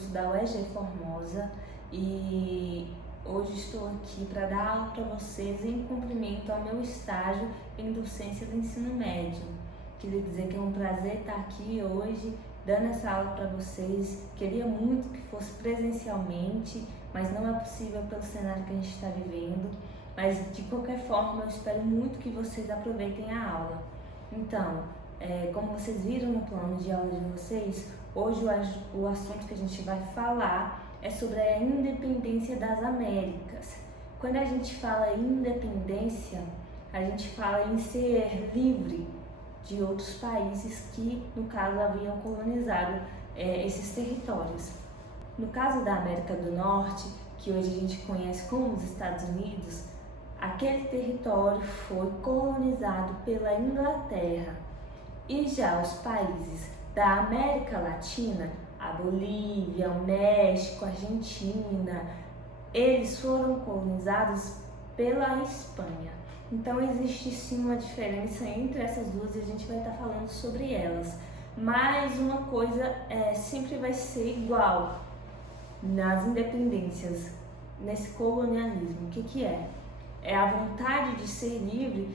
curso da UEG Formosa e hoje estou aqui para dar aula para vocês em cumprimento ao meu estágio em docência do ensino médio. Queria dizer que é um prazer estar aqui hoje dando essa aula para vocês. Queria muito que fosse presencialmente, mas não é possível pelo cenário que a gente está vivendo. Mas de qualquer forma, eu espero muito que vocês aproveitem a aula. Então, como vocês viram no plano de aula de vocês, hoje o assunto que a gente vai falar é sobre a independência das Américas. Quando a gente fala em independência, a gente fala em ser livre de outros países que, no caso, haviam colonizado esses territórios. No caso da América do Norte, que hoje a gente conhece como os Estados Unidos, aquele território foi colonizado pela Inglaterra. E já os países da América Latina, a Bolívia, o México, a Argentina, eles foram colonizados pela Espanha. Então existe sim uma diferença entre essas duas e a gente vai estar falando sobre elas. Mas uma coisa sempre vai ser igual nas independências, nesse colonialismo. O que é? É a vontade de ser livre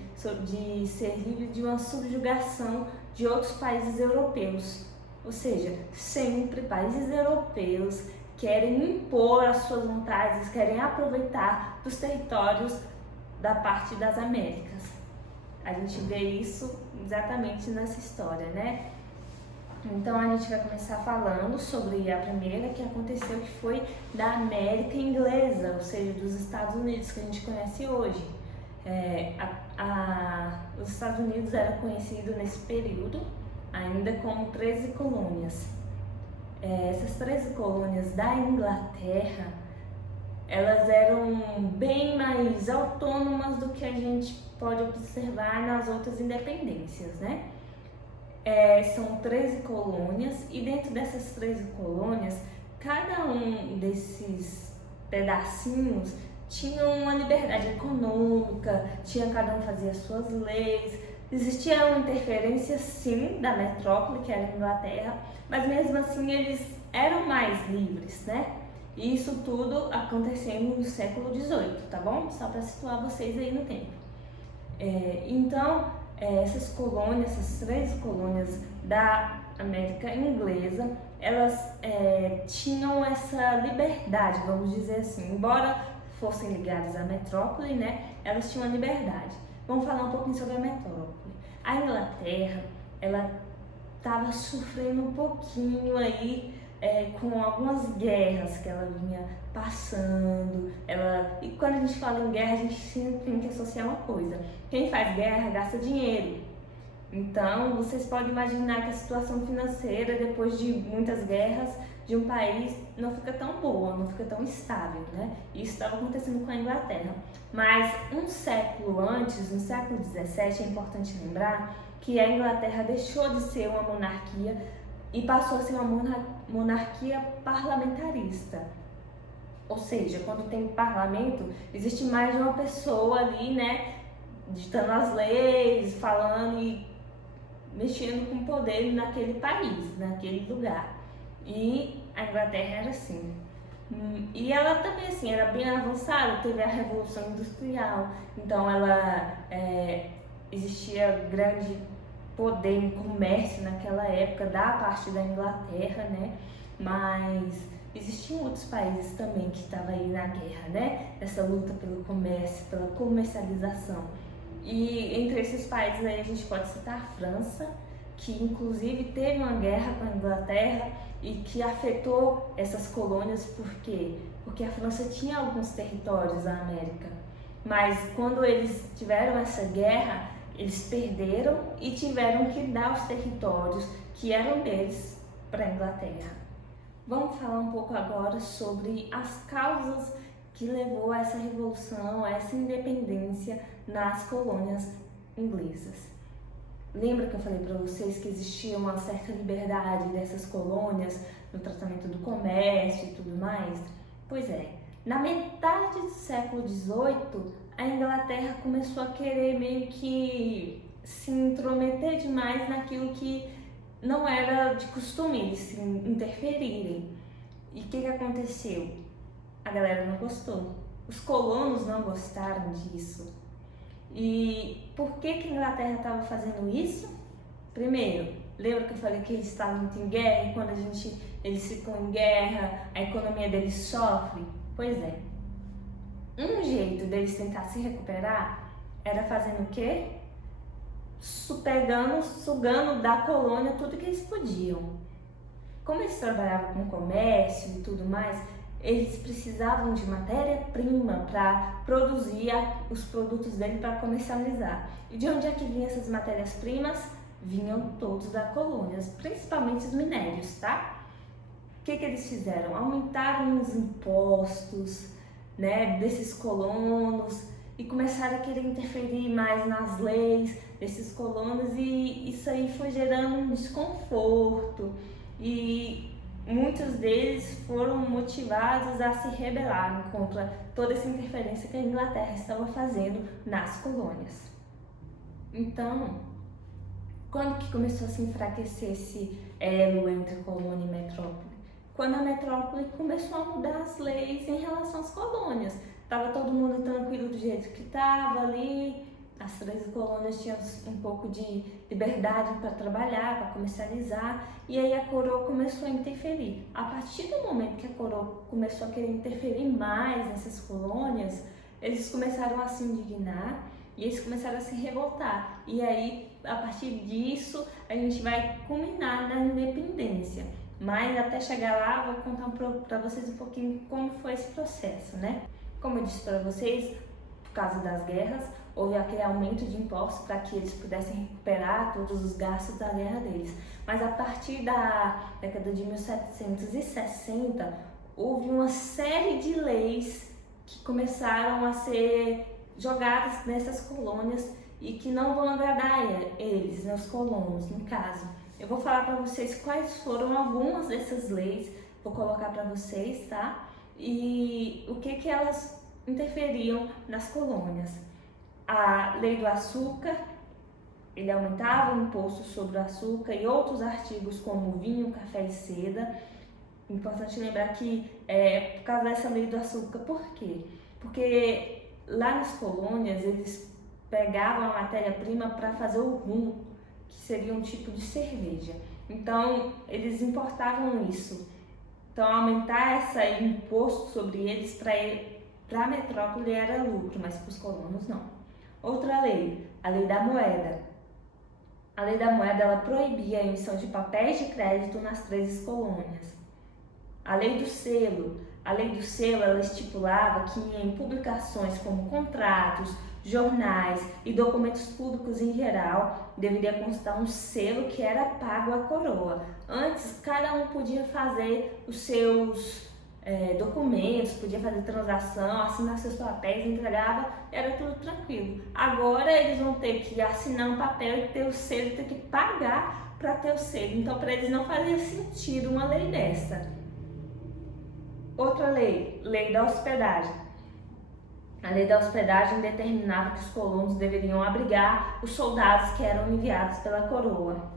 de uma subjugação de outros países europeus. Ou seja, sempre países europeus querem impor as suas vontades, querem aproveitar dos territórios da parte das Américas. A gente vê isso exatamente nessa história, né? Então a gente vai começar falando sobre a primeira que aconteceu, que foi da América Inglesa, ou seja, dos Estados Unidos, que a gente conhece hoje. Os Estados Unidos era conhecido nesse período ainda como 13 colônias. Essas 13 colônias da Inglaterra, elas eram bem mais autônomas do que a gente pode observar nas outras independências, né? São 13 colônias e dentro dessas 13 colônias, cada um desses pedacinhos tinha uma liberdade econômica, cada um fazia suas leis. Existia uma interferência sim da metrópole, que era a Inglaterra, mas mesmo assim eles eram mais livres, né? E isso tudo acontecendo no século XVIII, tá bom? Só para situar vocês aí no tempo. Essas colônias, essas 13 colônias da América Inglesa, elas tinham essa liberdade, vamos dizer assim, embora fossem ligadas à metrópole, né, elas tinham a liberdade. Vamos falar um pouquinho sobre a metrópole. A Inglaterra, ela estava sofrendo um pouquinho aí com algumas guerras que ela vinha passando. E quando a gente fala em guerra, a gente sempre tem que associar uma coisa: quem faz guerra gasta dinheiro. Então, vocês podem imaginar que a situação financeira, depois de muitas guerras de um país, não fica tão boa, não fica tão estável, né? Isso estava acontecendo com a Inglaterra. Mas um século antes, no século XVII, é importante lembrar que a Inglaterra deixou de ser uma monarquia e passou a ser uma monarquia parlamentarista. Ou seja, quando tem parlamento, existe mais de uma pessoa ali, né, ditando as leis, falando e mexendo com o poder naquele país, naquele lugar. E a Inglaterra era assim. E ela também assim, era bem avançada, teve a Revolução Industrial, então existia grande poder em comércio naquela época da parte da Inglaterra, né? Mas existiam outros países também que estavam aí na guerra, né? Essa luta pelo comércio, pela comercialização. E entre esses países aí a gente pode citar a França, que inclusive teve uma guerra com a Inglaterra e que afetou essas colônias. Por quê? Porque a França tinha alguns territórios na América, mas quando eles tiveram essa guerra, eles perderam e tiveram que dar os territórios que eram deles para a Inglaterra. Vamos falar um pouco agora sobre as causas que levou a essa revolução, a essa independência nas colônias inglesas. Lembra que eu falei para vocês que existia uma certa liberdade dessas colônias no tratamento do comércio e tudo mais? Pois é, na metade do século XVIII, a Inglaterra começou a querer meio que se intrometer demais naquilo que não era de costume eles se interferirem. E o que aconteceu? A galera não gostou. Os colonos não gostaram disso. E por que a Inglaterra estava fazendo isso? Primeiro, lembra que eu falei que eles estavam muito em guerra e quando eles ficam em guerra, a economia deles sofre? Pois é. Um jeito deles tentar se recuperar era fazendo o quê? Sugando da colônia tudo que eles podiam. Como eles trabalhavam com comércio e tudo mais, eles precisavam de matéria-prima para produzir os produtos dele para comercializar. E de onde é que vinham essas matérias-primas? Vinham todos da colônia, principalmente os minérios, tá? O que eles fizeram? Aumentaram os impostos, né, desses colonos e começaram a querer interferir mais nas leis desses colonos e isso aí foi gerando um desconforto e muitos deles foram motivados a se rebelarem contra toda essa interferência que a Inglaterra estava fazendo nas colônias. Então, quando que começou a se enfraquecer esse elo entre colônia e metrópole? Quando a metrópole começou a mudar as leis em relação às colônias. Estava todo mundo tranquilo do jeito que estava ali, as 13 colônias tinham um pouco de liberdade para trabalhar, para comercializar, e aí a coroa começou a interferir. A partir do momento que a coroa começou a querer interferir mais nessas colônias, eles começaram a se indignar e eles começaram a se revoltar. E aí, a partir disso, a gente vai culminar na independência. Mas até chegar lá, vou contar para vocês um pouquinho como foi esse processo, né? Como eu disse para vocês, por causa das guerras, houve aquele aumento de impostos para que eles pudessem recuperar todos os gastos da guerra deles. Mas a partir da década de 1760, houve uma série de leis que começaram a ser jogadas nessas colônias e que não vão agradar eles, né, os colonos, no caso. Eu vou falar para vocês quais foram algumas dessas leis, vou colocar para vocês, tá? E o que elas interferiam nas colônias. A lei do açúcar, ele aumentava o imposto sobre o açúcar e outros artigos como vinho, café e seda. Importante lembrar que por causa dessa lei do açúcar, por quê? Porque lá nas colônias eles pegavam a matéria-prima para fazer o rum, que seria um tipo de cerveja. Então eles importavam isso. Então aumentar esse imposto sobre eles para a metrópole era lucro, mas para os colonos não. Outra lei, a lei da moeda. A lei da moeda ela proibia a emissão de papéis de crédito nas 13 colônias. A lei do selo. A lei do selo ela estipulava que em publicações como contratos, jornais e documentos públicos em geral deveria constar um selo que era pago à coroa. Antes, cada um podia fazer os seus documentos, podia fazer transação, assinar seus papéis, entregava, era tudo tranquilo. Agora eles vão ter que assinar um papel e ter o selo, ter que pagar para ter o selo. Então, para eles não fazia sentido uma lei dessa. Outra lei, lei da hospedagem. A lei da hospedagem determinava que os colonos deveriam abrigar os soldados que eram enviados pela coroa.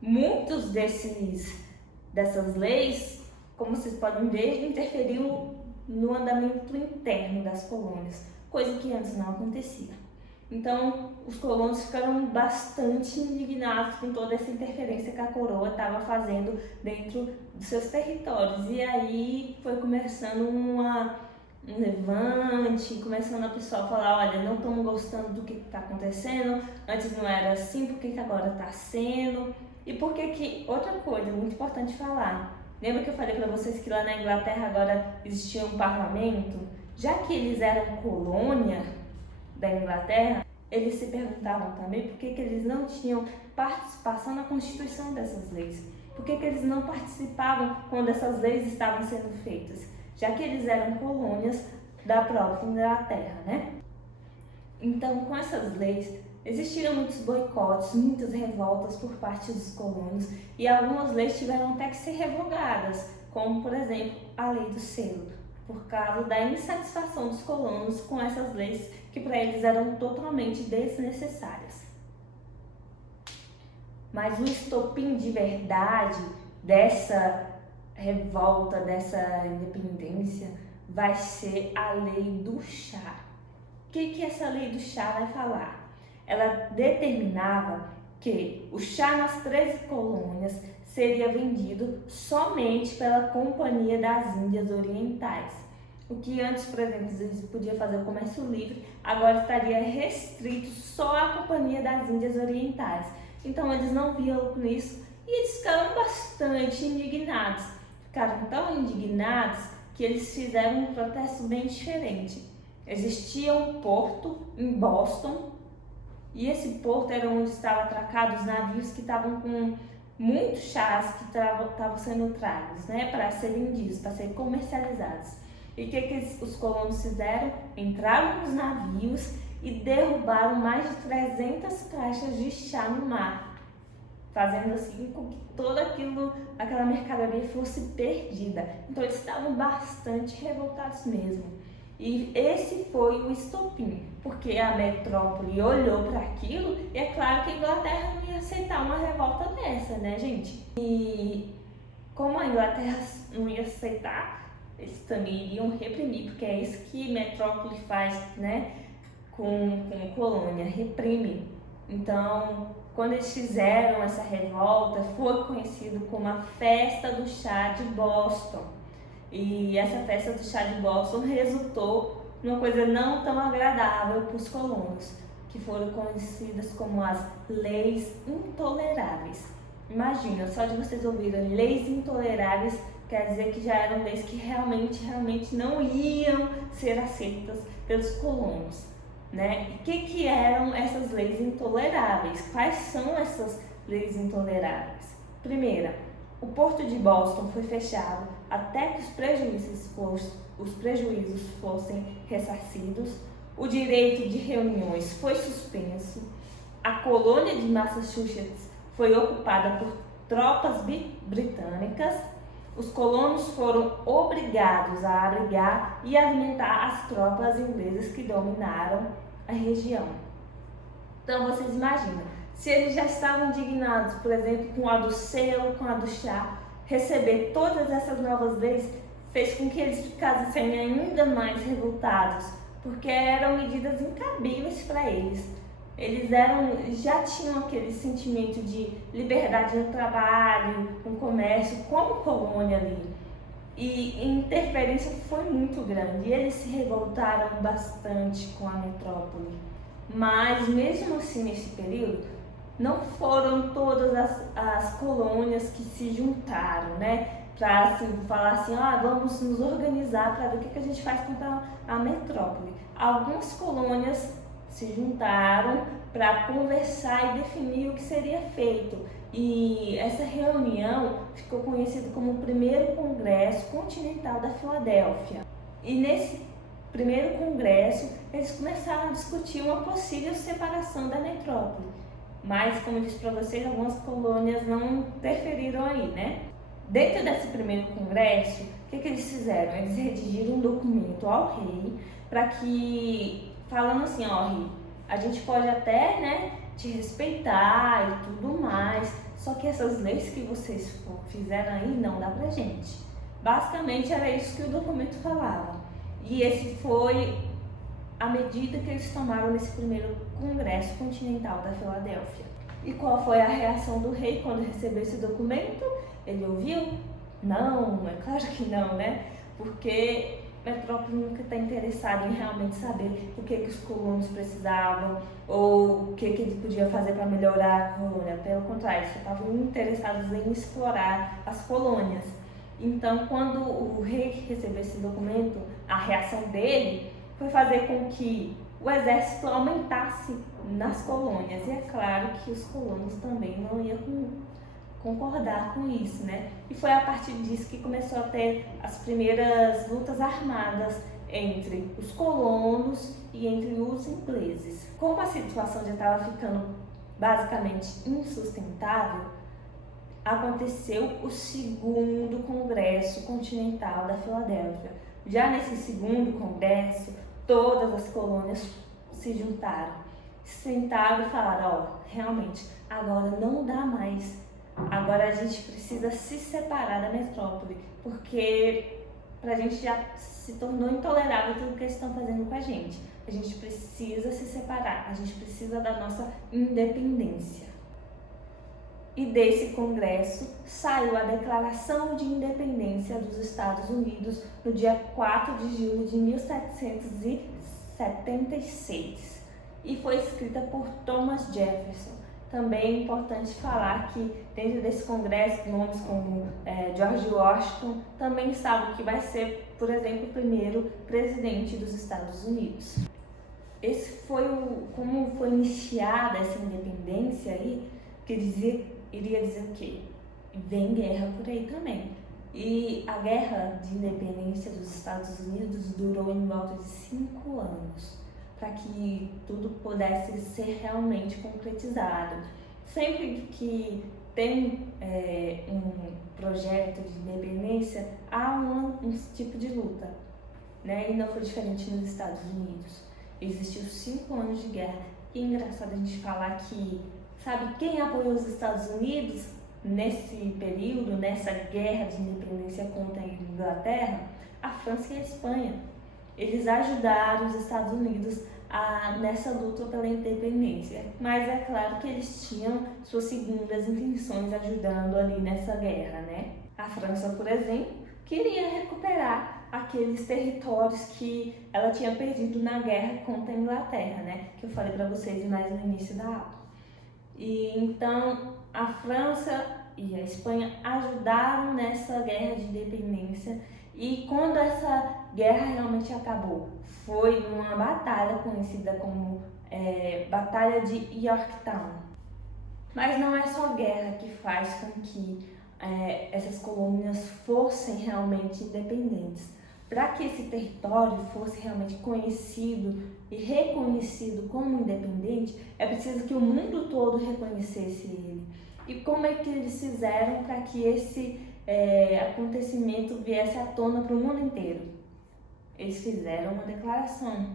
Muitos dessas leis, como vocês podem ver, interferiu no andamento interno das colônias, coisa que antes não acontecia. Então, os colonos ficaram bastante indignados com toda essa interferência que a coroa estava fazendo dentro dos seus territórios. E aí foi começando um levante, começando a pessoa falar, olha, não estão gostando do que está acontecendo, antes não era assim, por que agora está sendo? E por que outra coisa muito importante falar, lembra que eu falei para vocês que lá na Inglaterra agora existia um parlamento? Já que eles eram colônia da Inglaterra, eles se perguntavam também por que eles não tinham participação na constituição dessas leis, por que eles não participavam quando essas leis estavam sendo feitas, já que eles eram colônias da própria Inglaterra, né? Então, com essas leis, existiram muitos boicotes, muitas revoltas por parte dos colonos e algumas leis tiveram até que ser revogadas, como, por exemplo, a lei do selo, por causa da insatisfação dos colonos com essas leis que para eles eram totalmente desnecessárias. Mas o estopim de verdade dessa revolta dessa independência vai ser a lei do chá. O que essa lei do chá vai falar? Ela determinava que o chá nas 13 colônias seria vendido somente pela Companhia das Índias Orientais. O que antes, por exemplo, eles podiam fazer o comércio livre, agora estaria restrito só à Companhia das Índias Orientais. Então eles não viam lucro nisso e eles ficaram bastante indignados. Ficaram tão indignados que eles fizeram um protesto bem diferente. Existia um porto em Boston e esse porto era onde estavam atracados navios que estavam com muitos chás que estavam sendo tragos, né, para serem vendidos, para serem comercializados. E o que os colonos fizeram? Entraram nos navios e derrubaram mais de 300 caixas de chá no mar, fazendo assim com que toda aquela mercadoria fosse perdida. Então eles estavam bastante revoltados mesmo. E esse foi o estopim, porque a metrópole olhou para aquilo e é claro que a Inglaterra não ia aceitar uma revolta dessa, né, gente? E como a Inglaterra não ia aceitar, eles também iriam reprimir, porque é isso que metrópole faz, né, com colônia, reprime. Então, quando eles fizeram essa revolta, foi conhecido como a Festa do Chá de Boston. E essa festa do chá de Boston resultou numa coisa não tão agradável para os colonos, que foram conhecidas como as leis intoleráveis. Imagina, só de vocês ouvirem leis intoleráveis, quer dizer que já eram leis que realmente não iam ser aceitas pelos colonos, né? E o que eram essas leis intoleráveis? Quais são essas leis intoleráveis? Primeira, o porto de Boston foi fechado até que os prejuízos fossem ressarcidos. O direito de reuniões foi suspenso. A colônia de Massachusetts foi ocupada por tropas britânicas. Os colonos foram obrigados a abrigar e alimentar as tropas inglesas que dominaram a região. Então vocês imaginam, se eles já estavam indignados, por exemplo, com a do selo, com a do chá, receber todas essas novas leis fez com que eles ficassem ainda mais revoltados, porque eram medidas incabíveis para eles. Eles já tinham aquele sentimento de liberdade no trabalho, no comércio, como colônia ali. E a interferência foi muito grande e eles se revoltaram bastante com a metrópole. Mas mesmo assim, nesse período, não foram todas as colônias que se juntaram, né? Para assim, falar assim, vamos nos organizar para ver o que a gente faz contra a metrópole. Algumas colônias se juntaram para conversar e definir o que seria feito. E essa reunião ficou conhecida como o primeiro Congresso Continental da Filadélfia. E nesse primeiro congresso, eles começaram a discutir uma possível separação da metrópole. Mas, como eu disse para vocês, algumas colônias não interferiram aí, né? Dentro desse primeiro congresso, o que eles fizeram? Eles redigiram um documento ao rei para que, falando assim, rei, a gente pode até, né, te respeitar e tudo mais, só que essas leis que vocês fizeram aí não dá pra gente. Basicamente era isso que o documento falava. E esse foi a medida que eles tomaram nesse primeiro Congresso Continental da Filadélfia. E qual foi a reação do rei quando recebeu esse documento? Ele ouviu? Não, é claro que não, né? Porque metrópole nunca está interessado em realmente saber o que os colonos precisavam ou o que ele podia fazer para melhorar a colônia. Pelo contrário, eles estavam interessados em explorar as colônias. Então, quando o rei recebeu esse documento, a reação dele foi fazer com que o exército aumentasse nas colônias. E é claro que os colonos também não iam concordar com isso, né? E foi a partir disso que começou a ter as primeiras lutas armadas entre os colonos e entre os ingleses. Como a situação já estava ficando basicamente insustentável, aconteceu o segundo Congresso Continental da Filadélfia. Já nesse segundo congresso, todas as colônias se juntaram, sentaram e falaram, realmente, agora não dá mais Agora a gente precisa se separar da metrópole, porque pra gente já se tornou intolerável tudo que eles estão fazendo com a gente. A gente precisa se separar, a gente precisa da nossa independência. E desse congresso saiu a Declaração de Independência dos Estados Unidos no dia 4 de julho de 1776 e foi escrita por Thomas Jefferson. Também é importante falar que dentro desse congresso, nomes como George Washington também estavam que vai ser, por exemplo, o primeiro presidente dos Estados Unidos. Esse foi como foi iniciada essa independência aí, iria dizer o quê? Vem guerra por aí também. E a guerra de independência dos Estados Unidos durou em volta de 5 anos, para que tudo pudesse ser realmente concretizado. Sempre que tem um projeto de independência, há um tipo de luta, né? E não foi diferente nos Estados Unidos. Existiu 5 anos de guerra. E é engraçado a gente falar que, sabe quem apoiou os Estados Unidos nesse período, nessa guerra de independência contra a Inglaterra? A França e a Espanha. Eles ajudaram os Estados Unidos nessa luta pela independência. Mas é claro que eles tinham suas segundas intenções ajudando ali nessa guerra, né? A França, por exemplo, queria recuperar aqueles territórios que ela tinha perdido na guerra contra a Inglaterra, né? Que eu falei para vocês mais no início da aula. E então a França e a Espanha ajudaram nessa guerra de independência. E quando essa guerra realmente acabou, foi uma batalha conhecida como Batalha de Yorktown. Mas não é só guerra que faz com que essas colônias fossem realmente independentes. Para que esse território fosse realmente conhecido e reconhecido como independente, é preciso que o mundo todo reconhecesse ele. E como é que eles fizeram para que esse acontecimento viesse à tona para o mundo inteiro? Eles fizeram uma declaração,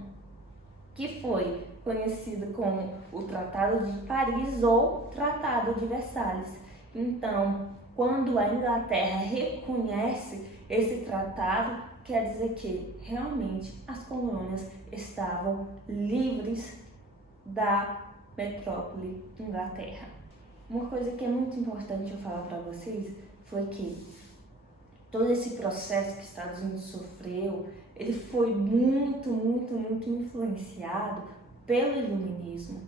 que foi conhecida como o Tratado de Paris ou Tratado de Versalhes. Então, quando a Inglaterra reconhece esse tratado, quer dizer que realmente as colônias estavam livres da metrópole Inglaterra. Uma coisa que é muito importante eu falar para vocês foi que todo esse processo que os Estados Unidos sofreu, ele foi muito influenciado pelo Iluminismo.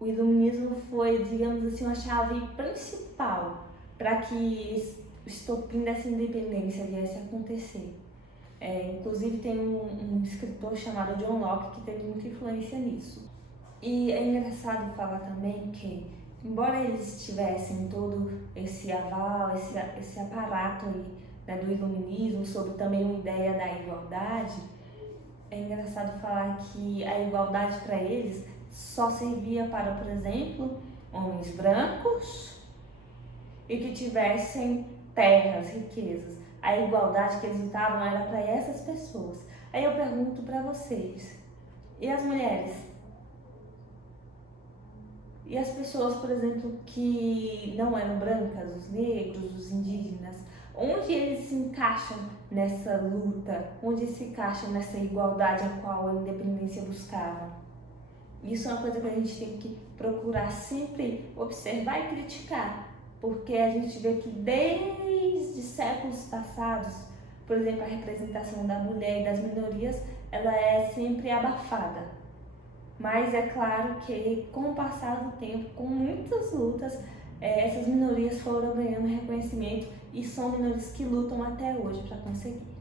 O Iluminismo foi, digamos assim, uma chave principal para que o estopim dessa independência viesse a acontecer. Inclusive tem um escritor chamado John Locke que teve muita influência nisso. E é engraçado falar também que, embora eles tivessem todo esse aval, esse aparato aí, né, do iluminismo, sobre também uma ideia da igualdade, é engraçado falar que a igualdade para eles só servia para, por exemplo, homens brancos e que tivessem terras, riquezas. A igualdade que eles lutavam era para essas pessoas. Aí eu pergunto para vocês, e as mulheres? E as pessoas, por exemplo, que não eram brancas, os negros, os indígenas, onde eles se encaixam nessa luta? Onde se encaixam nessa igualdade a qual a independência buscava? Isso é uma coisa que a gente tem que procurar sempre observar e criticar, porque a gente vê que desde séculos passados, por exemplo, a representação da mulher e das minorias, ela é sempre abafada. Mas é claro que com o passar do tempo, com muitas lutas, essas minorias foram ganhando reconhecimento e são minorias que lutam até hoje para conseguir.